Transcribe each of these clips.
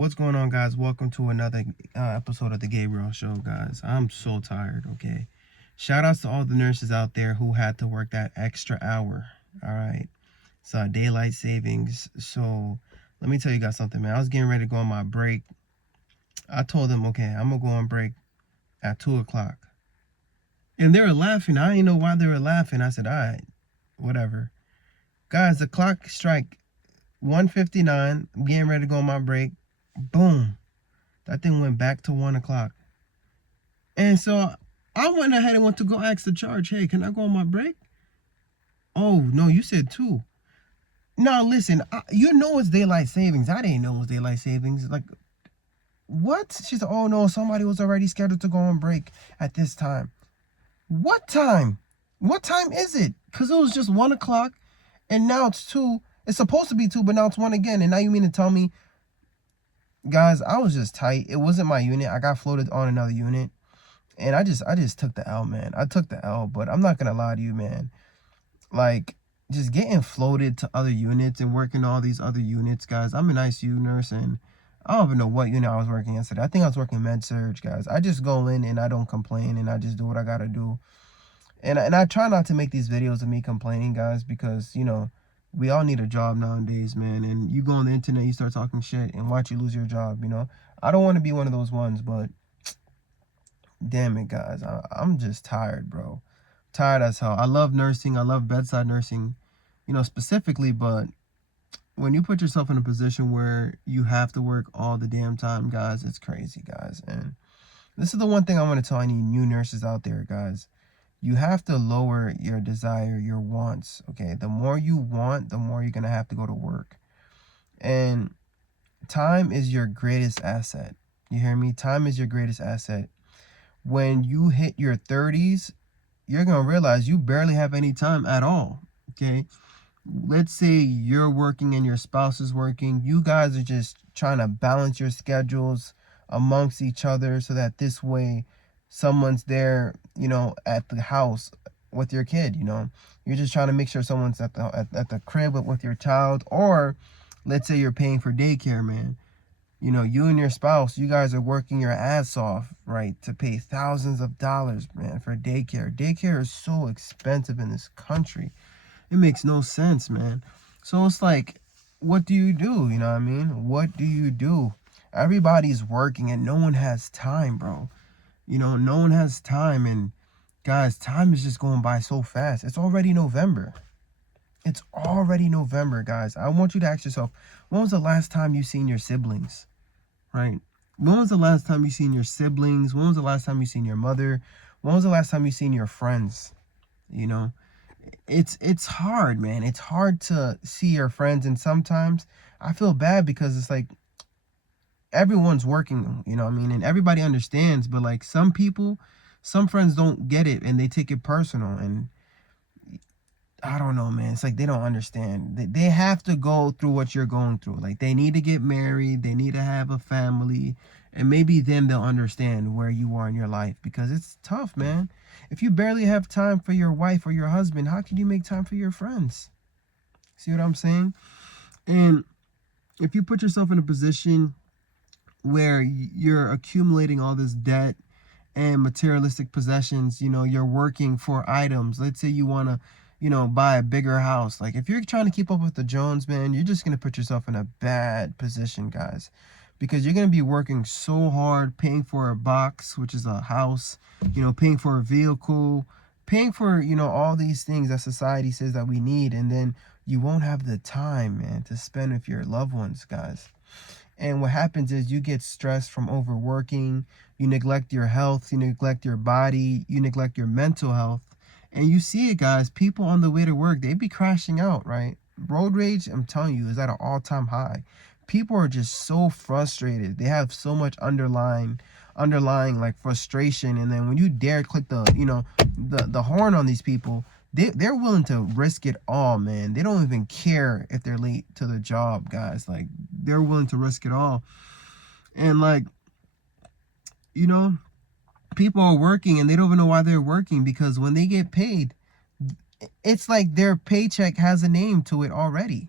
What's going on, guys? Welcome to another episode of the Gabriel Show, guys. I'm so tired, okay? Shout outs to all the nurses out there who had to work that extra hour, all right? It's daylight savings. So let me tell you guys something, man. I was getting ready to go on my break. I told them, okay, I'm going to go on break at 2 o'clock. And they were laughing. I didn't know why they were laughing. I said, all right, whatever. Guys, the clock strike 1:59. I'm getting ready to go on my break. Boom. That thing went back to 1 o'clock. And so I went ahead and went to go ask the charge, hey, can I go on my break? Oh, no, you said 2. Now, listen, you know it's daylight savings. I didn't know it was daylight savings. Like, what? She said, oh, no, somebody was already scheduled to go on break at this time. What time? What time is it? Because it was just 1 o'clock, and now it's 2. It's supposed to be 2, but now it's 1 again. And now you mean to tell me, guys, I was just tight. It wasn't my unit. I got floated on another unit. And I just took the L, man. I took the L, but I'm not going to lie to you, man. Like, just getting floated to other units and working all these other units, guys. I'm an ICU nurse, and I don't even know what unit I was working yesterday. I think I was working med surge, guys. I just go in and I don't complain, and I just do what I got to do. And I try not to make these videos of me complaining, guys, because, you know, we all need a job nowadays, man. And you go on the internet, you start talking shit, and watch you lose your job, you know. I don't want to be one of those ones, but damn it, guys. I'm just tired, bro. Tired as hell. I love nursing. I love bedside nursing, you know, specifically. But when you put yourself in a position where you have to work all the damn time, guys, it's crazy, guys. And this is the one thing I want to tell any new nurses out there, guys. You have to lower your desire, your wants, okay? The more you want, the more you're going to have to go to work. And time is your greatest asset. You hear me? Time is your greatest asset. When you hit your 30s, you're going to realize you barely have any time at all, okay? Let's say you're working and your spouse is working. You guys are just trying to balance your schedules amongst each other so that this way someone's there, you know, at the house with your kid, you know. You're just trying to make sure someone's at the crib with your child. Or let's say you're paying for daycare, man. You know, you and your spouse, you guys are working your ass off, right, to pay thousands of dollars, man, for daycare. Daycare is so expensive in this country. It makes no sense, man. So it's like, what do you do? You know what I mean? What do you do? Everybody's working and no one has time, bro. You know, no one has time. And guys, time is just going by so fast. It's already November. It's already November, guys. I want you to ask yourself, when was the last time you seen your siblings? Right? When was the last time you seen your siblings? When was the last time you seen your mother? When was the last time you seen your friends? You know, it's hard, man. It's hard to see your friends, and sometimes I feel bad because it's like everyone's working, you know what I mean? And everybody understands, but like some people, some friends don't get it and they take it personal, and I don't know, man. It's like they don't understand. They have to go through what you're going through. Like they need to get married, they need to have a family, and maybe then they'll understand where you are in your life, because it's tough, man. If you barely have time for your wife or your husband, how can you make time for your friends? See what I'm saying? And if you put yourself in a position where you're accumulating all this debt and materialistic possessions, you know, you're working for items. Let's say you want to, you know, buy a bigger house. Like if you're trying to keep up with the Jones, man, you're just going to put yourself in a bad position, guys, because you're going to be working so hard, paying for a box, which is a house, you know, paying for a vehicle, paying for, you know, all these things that society says that we need. And then you won't have the time, man, to spend with your loved ones, guys. And what happens is you get stressed from overworking, you neglect your health, you neglect your body, you neglect your mental health. And you see it, guys, people on the way to work, they be crashing out, right? Road rage, I'm telling you, is at an all-time high. People are just so frustrated. They have so much underlying like frustration. And then when you dare click the, you know, the horn on these people, they're willing to risk it all, man. They don't even care if they're late to the job, guys. Like they're willing to risk it all. And like, you know, people are working and they don't even know why they're working, because when they get paid, it's like their paycheck has a name to it already,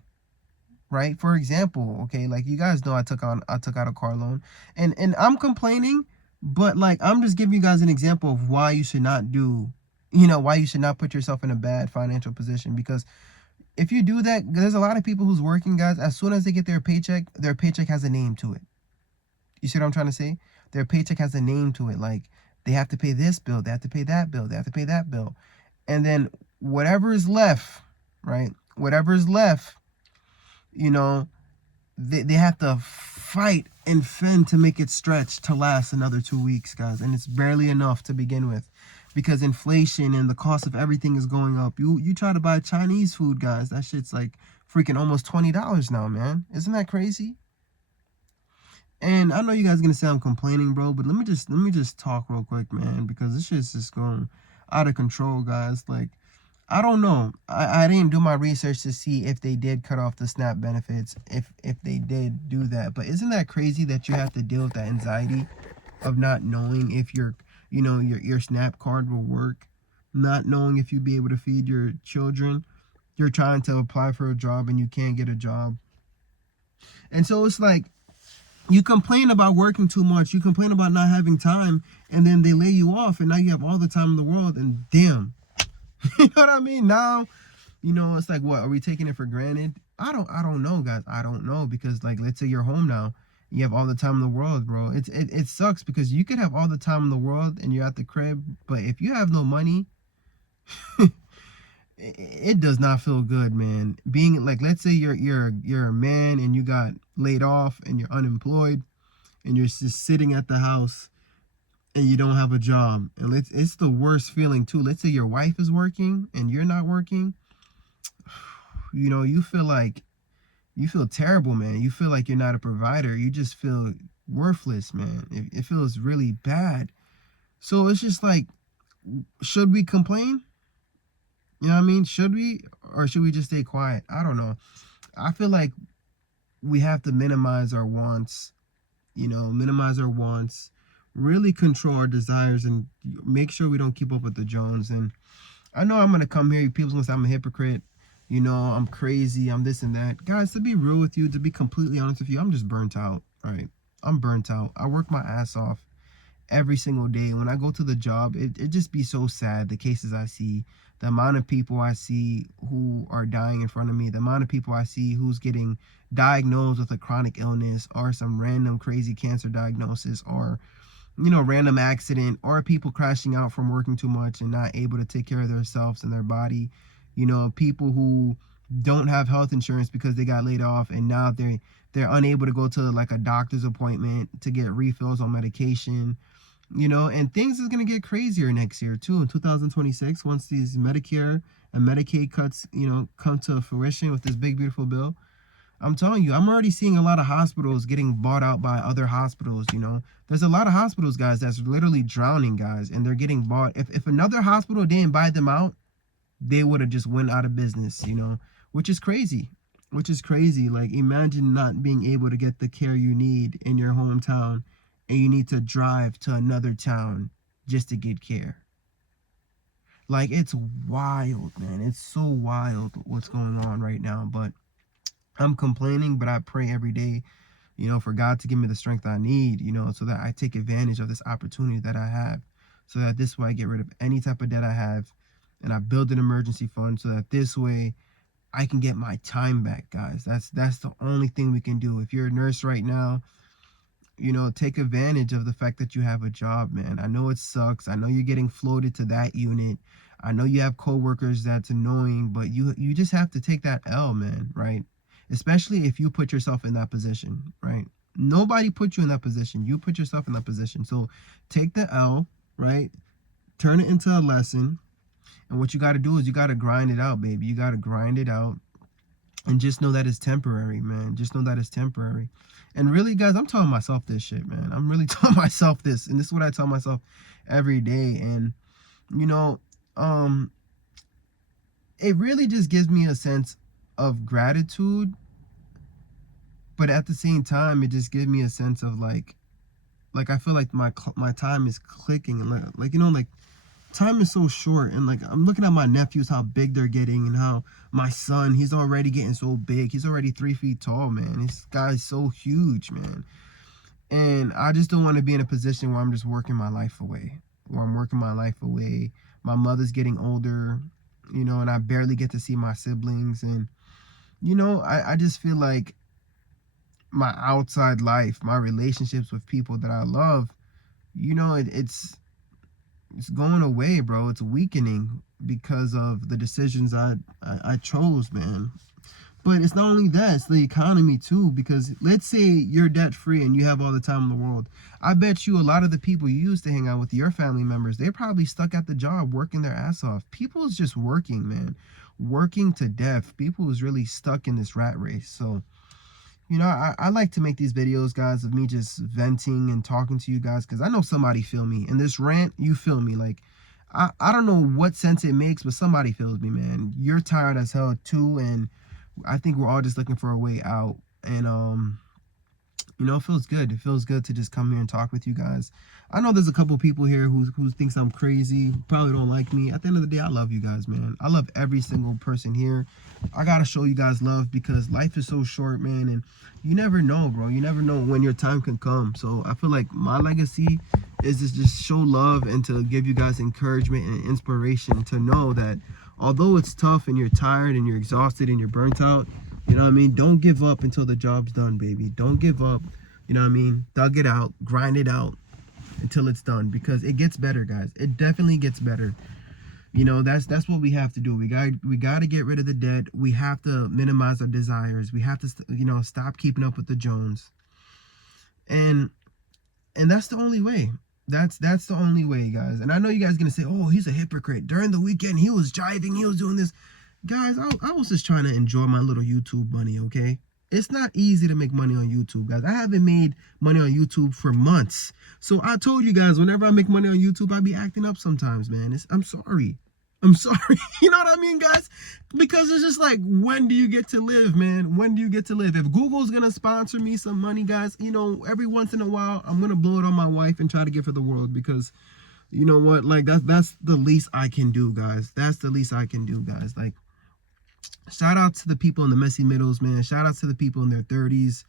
right? For example, okay, like you guys know I took out a car loan, and I'm complaining, but like I'm just giving you guys an example of why you should not do, why you should not put yourself in a bad financial position. Because if you do that, there's a lot of people who's working, guys. As soon as they get their paycheck has a name to it. You see what I'm trying to say? Their paycheck has a name to it. Like they have to pay this bill, they have to pay that bill, they have to pay that bill, and then whatever is left, right? Whatever is left, you know, they have to fight and fend to make it stretch to last another 2 weeks, guys. And it's barely enough to begin with, because inflation and the cost of everything is going up. You try to buy Chinese food, guys, that shit's like freaking almost $20 now, man. Isn't that crazy? And I know you guys are gonna say I'm complaining, bro, but let me just talk real quick, man, because this shit's just going out of control, guys. Like, I don't know. I didn't do my research to see if they did cut off the SNAP benefits, if they did do that. But isn't that crazy that you have to deal with that anxiety of not knowing if your SNAP card will work, not knowing if you'll be able to feed your children. You're trying to apply for a job and you can't get a job. And so it's like, you complain about working too much, you complain about not having time, and then they lay you off, and now you have all the time in the world, and damn. You know what I mean? Now, it's like, what, are we taking it for granted? I don't know, guys. I don't know, because like, let's say you're home now, you have all the time in the world, bro. It sucks, because you could have all the time in the world and you're at the crib, but if you have no money, it does not feel good, man. Being like, let's say you're a man and you got laid off and you're unemployed and you're just sitting at the house and you don't have a job, and it's the worst feeling too. Let's say your wife is working and you're not working. You feel terrible, man. You feel like you're not a provider. You just feel worthless, man. It feels really bad. So it's just like, should we complain? You know what I mean? Should we, or should we just stay quiet? I don't know. I feel like we have to minimize our wants, really control our desires, and make sure we don't keep up with the Jones. And I know I'm going to come here, people's going to say I'm a hypocrite, I'm crazy, I'm this and that. Guys, to be real with you, to be completely honest with you, I'm just burnt out, right? I'm burnt out. I work my ass off every single day. When I go to the job, it just be so sad, the cases I see, the amount of people I see who are dying in front of me, the amount of people I see who's getting diagnosed with a chronic illness or some random crazy cancer diagnosis, or random accident, or people crashing out from working too much and not able to take care of themselves and their body. People who don't have health insurance because they got laid off, and now they're unable to go to like a doctor's appointment to get refills on medication. And things is going to get crazier next year too, in 2026, once these Medicare and Medicaid cuts, come to fruition with this big, beautiful bill. I'm telling you, I'm already seeing a lot of hospitals getting bought out by other hospitals. There's a lot of hospitals, guys, that's literally drowning, guys, and they're getting bought. If another hospital didn't buy them out, they would have just went out of business, which is crazy. Like, imagine not being able to get the care you need in your hometown, and you need to drive to another town just to get care. Like, it's wild, man. It's so wild what's going on right now. But I'm complaining, but I pray every day, for God to give me the strength I need, so that I take advantage of this opportunity that I have, so that this way I get rid of any type of debt I have, and I build an emergency fund, so that this way I can get my time back, guys. That's the only thing we can do. If you're a nurse right now, take advantage of the fact that you have a job, man. I know it sucks. I know you're getting floated to that unit. I know you have coworkers that's annoying, but you just have to take that L, man, right? Especially if you put yourself in that position, right? Nobody put you in that position. You put yourself in that position. So take the L, right? Turn it into a lesson. And what you got to do is you got to grind it out, baby. You got to grind it out. And just know that it's temporary, man. Just know that it's temporary. And really, guys, I'm telling myself this shit, man. I'm really telling myself this. And this is what I tell myself every day. And, it really just gives me a sense of gratitude. But at the same time, it just gives me a sense of like I feel like my time is clicking. Like time is so short. And like, I'm looking at my nephews, how big they're getting, and how my son, he's already getting so big. He's already 3 feet tall, man. This guy's so huge, man. And I just don't want to be in a position where I'm just working my life away, My mother's getting older, and I barely get to see my siblings. And I just feel like my outside life, my relationships with people that I love, it's going away, bro. It's weakening because of the decisions I chose, man. But it's not only that, it's the economy too. Because let's say you're debt free and you have all the time in the world. I bet you a lot of the people you used to hang out with, your family members, they're probably stuck at the job working their ass off. People is just working, man. Working to death. People is really stuck in this rat race. So, I like to make these videos, guys, of me just venting and talking to you guys, because I know somebody feel me. In this rant, you feel me. Like, I don't know what sense it makes, but somebody feels me, man. You're tired as hell too, and I think we're all just looking for a way out. And it feels good. It feels good to just come here and talk with you guys. I know there's a couple people here who thinks I'm crazy, probably don't like me. At the end of the day, I love you guys, man. I love every single person here. I gotta show you guys love, because life is so short, man, and you never know, bro. You never know when your time can come. So I feel like my legacy is to just show love and to give you guys encouragement and inspiration to know that although it's tough and you're tired and you're exhausted and you're burnt out, don't give up until the job's done, baby. Don't give up. Thug it out, grind it out until it's done, because it gets better, guys. It definitely gets better. That's what we have to do. We got to get rid of the debt. We have to minimize our desires. We have to stop keeping up with the Jones. And that's the only way. That's the only way, guys. And I know you guys are gonna say, oh, he's a hypocrite. During the weekend, he was jiving, he was doing this. Guys, I was just trying to enjoy my little YouTube money, okay? It's not easy to make money on YouTube, guys. I haven't made money on YouTube for months. So I told you guys, whenever I make money on YouTube, I be acting up sometimes, man. I'm sorry. I'm sorry. You know what I mean, guys? Because it's just like, when do you get to live, man? When do you get to live? If Google's going to sponsor me some money, guys, every once in a while, I'm going to blow it on my wife and try to give her the world, because you know what? Like, that's the least I can do, guys. That's the least I can do, guys. Like, shout out to the people in the messy middles, man. Shout out to the people in their 30s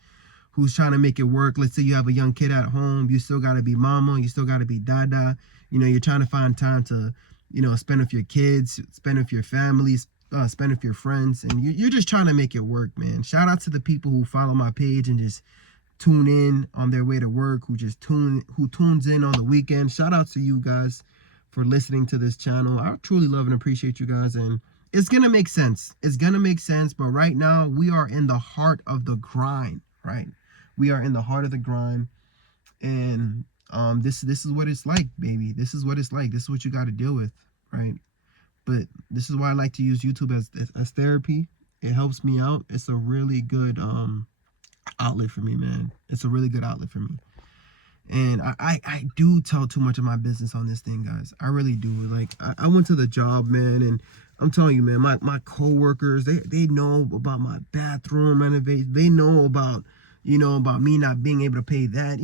who's trying to make it work. Let's say you have a young kid at home. You still got to be mama. You still got to be dada. You're trying to find time to, spend with your kids, spend with your families, spend with your friends. And you're just trying to make it work, man. Shout out to the people who follow my page and just tune in on their way to work, who tunes in on the weekend. Shout out to you guys for listening to this channel. I truly love and appreciate you guys. And it's going to make sense. It's going to make sense. But right now, we are in the heart of the grind, right? We are in the heart of the grind. And this is what it's like, baby. This is what it's like. This is what you got to deal with, right? But this is why I like to use YouTube as therapy. It helps me out. It's a really good outlet for me, man. It's a really good outlet for me. And I do tell too much of my business on this thing, guys. I really do. Like, I went to the job, man, and I'm telling you, man, my co-workers, they know about my bathroom renovation. They know about, about me not being able to pay that.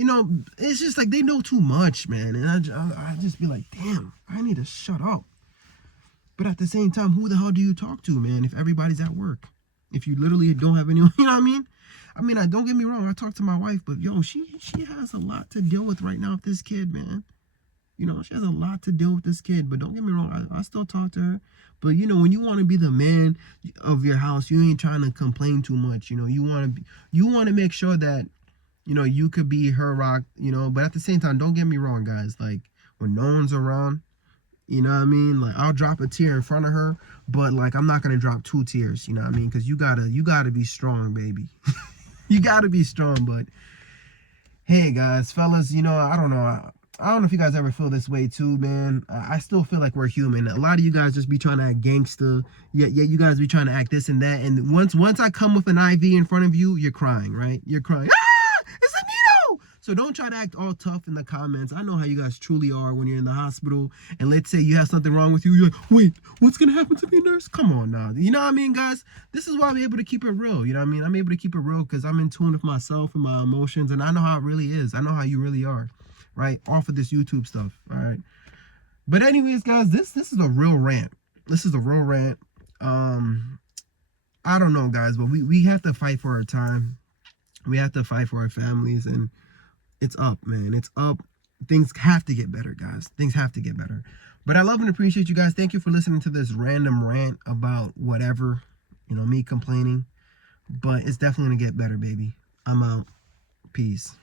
It's just like they know too much, man. And I just be like, damn, I need to shut up. But at the same time, who the hell do you talk to, man, if everybody's at work? If you literally don't have anyone, you know what I mean? Don't get me wrong. I talk to my wife, but yo, she has a lot to deal with right now with this kid, man. She has a lot to deal with this kid. But don't get me wrong, I still talk to her. But when you want to be the man of your house, you ain't trying to complain too much. You want to make sure that you could be her rock. But at the same time, don't get me wrong, guys. Like, when no one's around, you know what I mean? Like, I'll drop a tear in front of her, but like, I'm not gonna drop 2 tears. You know what I mean? Because you gotta be strong, baby. You gotta be strong. But hey, guys, fellas, I don't know. I don't know if you guys ever feel this way too, man. I still feel like we're human. A lot of you guys just be trying to act gangster. Yeah, you guys be trying to act this and that. And once I come with an IV in front of you, you're crying, right? You're crying. Ah, it's a needle. So don't try to act all tough in the comments. I know how you guys truly are when you're in the hospital. And let's say you have something wrong with you. You're like, wait, what's going to happen to me, nurse? Come on now. You know what I mean, guys? This is why I'm able to keep it real. You know what I mean? I'm able to keep it real because I'm in tune with myself and my emotions. And I know how it really is. I know how you really are. Right, off of this YouTube stuff. All right, But anyways, guys, this is a real rant. This is a real rant. I don't know, guys, but we have to fight for our time. We have to fight for our families, and it's up, man. It's up. Things have to get better, guys. Things have to get better. But I love and appreciate you guys. Thank you for listening to this random rant about whatever, me complaining. But it's definitely gonna get better, baby. I'm out. Peace.